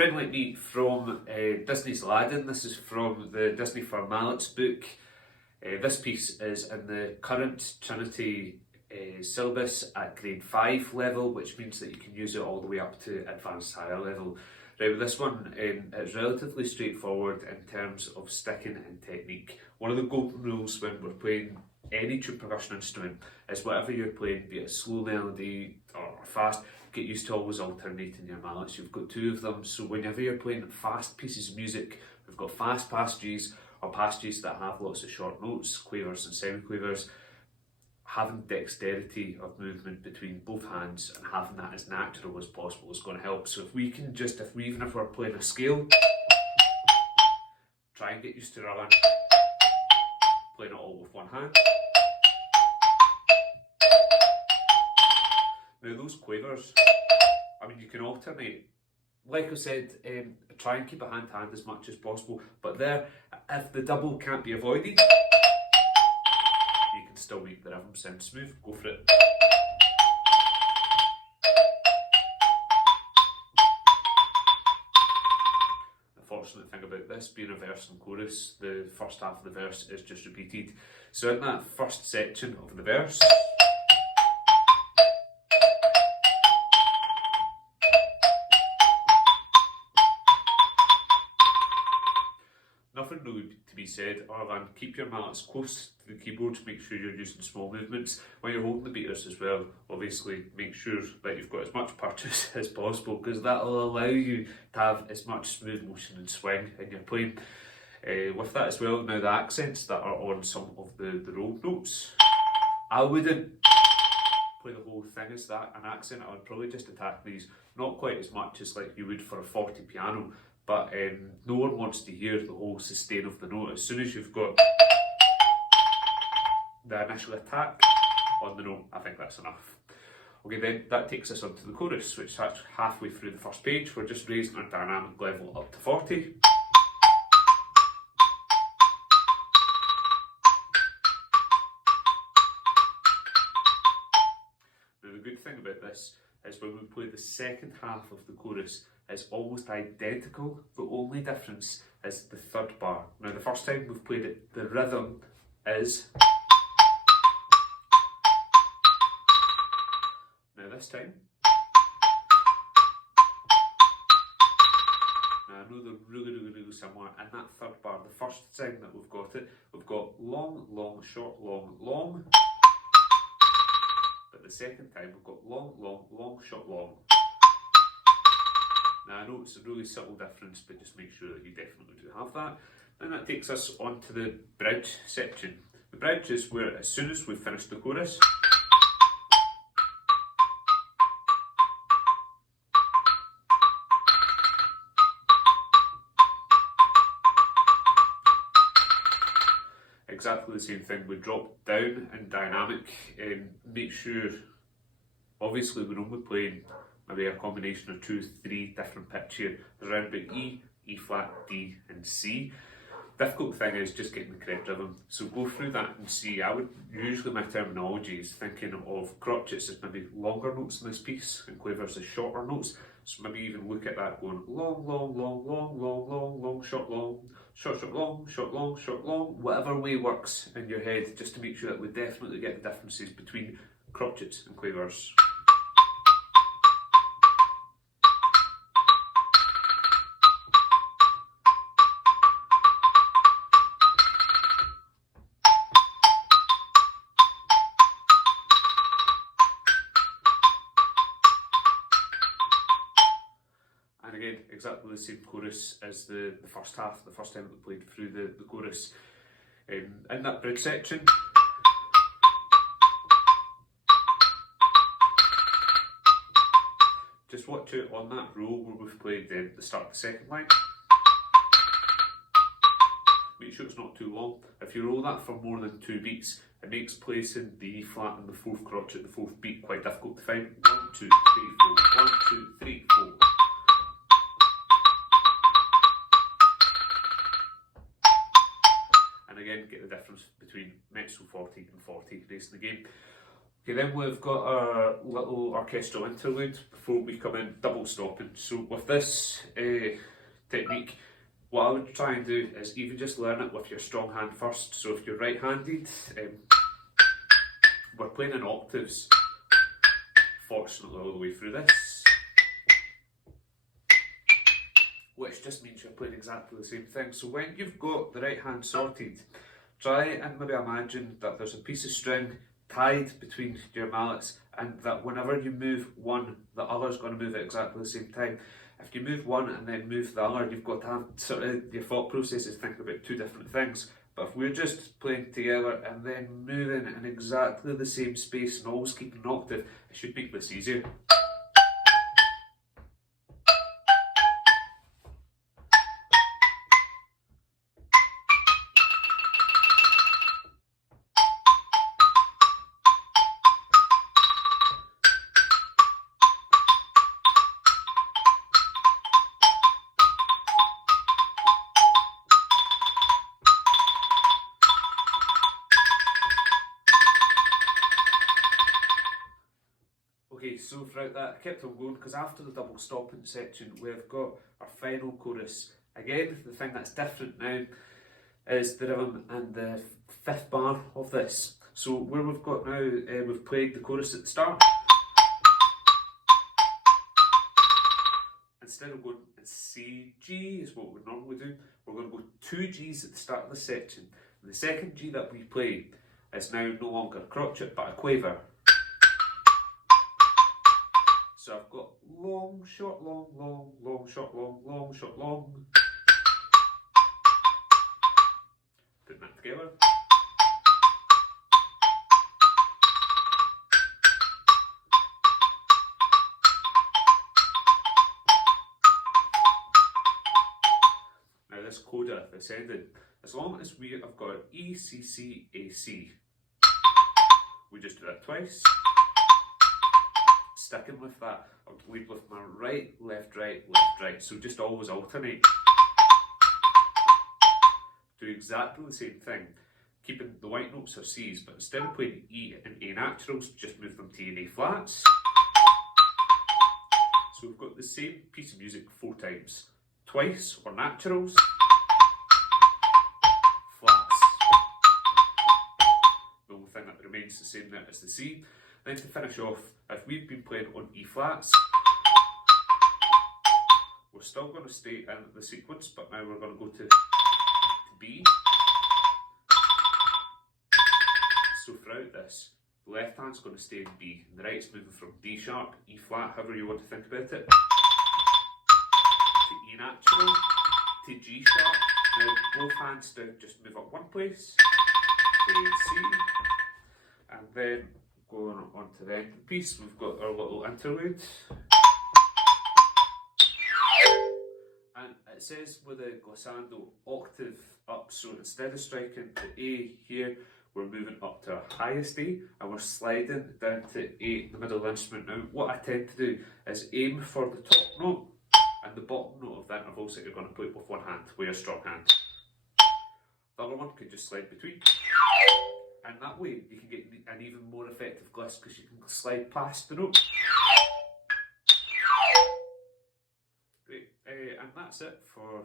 Friend Like Me from Disney's Aladdin. This is from the Disney for Mallets book. This piece is in the current Trinity syllabus at grade 5 level, which means that you can use it all the way up to advanced higher level. Right, with this one, it's relatively straightforward in terms of sticking and technique. One of the golden rules when we're playing any tube percussion instrument is whatever you're playing, be it a slow melody or fast, get used to always alternating your mallets. You've got two of them, so whenever you're playing fast pieces of music, we've got fast passages or passages that have lots of short notes, quavers and semiquavers. Having dexterity of movement between both hands and having that as natural as possible is going to help. So if we can just, even if we're playing a scale, try and get used to playing it all with one hand. Now those quavers, I mean, you can alternate. Like I said, try and keep it hand to hand as much as possible, but there, if the double can't be avoided, you can still make the rhythm sound smooth. Go for it. The fortunate thing about this being a verse and chorus, the first half of the verse is just repeated. So in that first section of the verse, nothing really to be said other than keep your mallets close to the keyboard, make sure you're using small movements. When you're holding the beaters as well, obviously make sure that you've got as much purchase as possible, because that will allow you to have as much smooth motion and swing in your playing. With that as well, now the accents that are on some of the rolled notes, I wouldn't play the whole thing as that an accent. I would probably just attack these, not quite as much as like you would for a 40 piano, but no one wants to hear the whole sustain of the note. As soon as you've got the initial attack on the note, I think that's enough. Okay, then that takes us on to the chorus, which is halfway through the first page. We're just raising our dynamic level up to 40. Now the good thing about this is when we play the second half of the chorus, it's almost identical. The only difference is the third bar. Now the first time we've played it, the rhythm is. Now this time, now I know they're really similar. In that third bar, the first time that we've got it, we've got long, long, short, long, long. But the second time we've got long, long, long, short, long. Now I know it's a really subtle difference, but just make sure that you definitely do have that. And that takes us on to the bridge section. The bridge is where, as soon as we've finished the chorus, exactly the same thing, we drop down in dynamic and make sure, obviously we're only playing maybe a combination of 2, 3 different pitch here. There's around about E, E flat, D and C. Difficult thing is just getting the correct rhythm. So go through that and see. I would usually, my terminology is thinking of crotchets as maybe longer notes in this piece and quavers as shorter notes. So maybe even look at that going long, long, long, long, long, long, long, short, short, long, short, long, short, long, whatever way works in your head, just to make sure that we definitely get the differences between crotchets and quavers. And again, exactly the same chorus as the first half, the first time that we played through the chorus. In that bridge section, just watch out on that roll where we've played the start of the second line. Make sure it's not too long. If you roll that for more than 2 beats, it makes placing the E flat and the 4th crotchet, the 4th beat, quite difficult to find. 1, 2, 3, 4, 1, 2, 3, 4. Again, get the difference between mezzo 40 and 40 racing the game. Okay, then we've got our little orchestral interlude before we come in, double stopping. So with this technique, what I would try and do is even just learn it with your strong hand first. So if you're right-handed, we're playing in octaves, fortunately all the way through this, which just means you're playing exactly the same thing. So when you've got the right hand sorted, try and maybe imagine that there's a piece of string tied between your mallets, and that whenever you move one, the other's going to move at exactly the same time. If you move one and then move the other, you've got to have sort of your thought process is thinking about 2 different things. But if we're just playing together and then moving in exactly the same space and always keeping an octave, it should make this easier. Okay, so throughout that, I kept on going because after the double stopping section, we've got our final chorus. Again, the thing that's different now is the rhythm and the 5th bar of this. So where we've got now, we've played the chorus at the start. Instead of going C, G is what we would normally do, we're going to go 2 Gs at the start of the section. And the second G that we play is now no longer a crotchet but a quaver. So I've got long, short, long, long, long, short, long, long, short, long. Putting that together. Now this coda, the ascending, as long as we have got E, C, C, A, C, we just do that twice. Sticking with that, I'll lead with my right, left, right, left, right. So just always alternate. Do exactly the same thing. Keeping the white notes are C's, but instead of playing E and A naturals, just move them to E and A flats. So we've got the same piece of music 4 times. Twice or naturals, flats. The only thing that remains the same there is the C. Then to finish off, if we've been playing on E flats, we're still going to stay in the sequence, but now we're going to go to B. So throughout this, the left hand's going to stay in B, and the right's moving from D sharp, E flat, however you want to think about it. natural to G sharp. Now both hands now just move up one place, to C, and then going on to the end of the piece, we've got our little interlude. And it says with the glissando octave up, so instead of striking the A here, we're moving up to our highest A and we're sliding down to A in the middle of the instrument. Now, what I tend to do is aim for the top note and the bottom note of the interval, so you're going to play it with one hand, with a strong hand. The other one could just slide between. And that way you can get an even more effective gliss because you can slide past the note. Great, and that's it for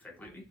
Fred Like Me.